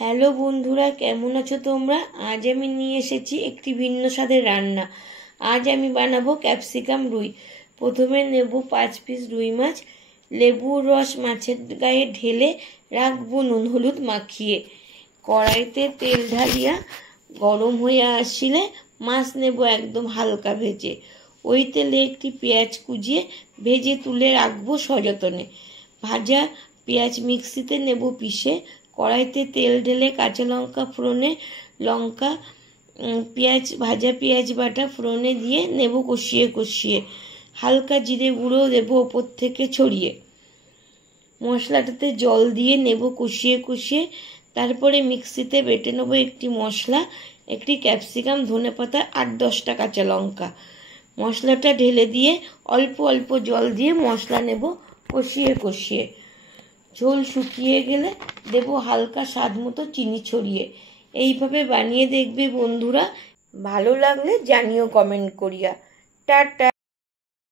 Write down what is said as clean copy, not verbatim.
Hello বন্ধুরা, কেমন আছো তোমরা? আজ আমি নিয়ে এসেছি একটি ভিন্ন স্বাদের রান্না। আজ আমি বানাবো ক্যাপসিকাম রুই। প্রথমে নেব 5 পিস রুই মাছ। লেবুর রস মাছের গায়ে ঢেলে রাখবো নুন হলুদ মাখিয়ে। কড়াইতে তেল ঢালিয়া গরম হয়ে আসলে মাছ নেব একদম হালকা ভেজে। ওই তেলে একটি পেঁয়াজ কুচিয়ে ভেজে তুলে রাখবো সযতনে। ভাজা পেঁয়াজ মিক্সিতে নেব পিষে। কড়াইতে তেল ঢেলে কাঁচা লঙ্কা ফোড়নে লঙ্কা ভাজা পেঁয়াজ বাটা ফোড়নে দিয়ে নেব কষিয়ে কষিয়ে। হালকা জিরে গুঁড়ো দেবো ওপর থেকে ছড়িয়ে। মশলাটাতে জল দিয়ে নেব কষিয়ে কষিয়ে। তারপরে মিক্সিতে বেটে নেবো একটি মশলা, একটি ক্যাপসিকাম, ধনেপাতা, 8-10টা কাঁচা লঙ্কা। মশলাটা ঢেলে দিয়ে অল্প অল্প জল দিয়ে মশলা নেব কষিয়ে কষিয়ে। ঝোল শুকিয়ে গেলে দেব হালকা স্বাদ মতো চিনি ছড়িয়ে। এইভাবে বানিয়ে দেখবে বন্ধুরা, ভালো লাগলে জানিও কমেন্ট করিয়া। টাটা।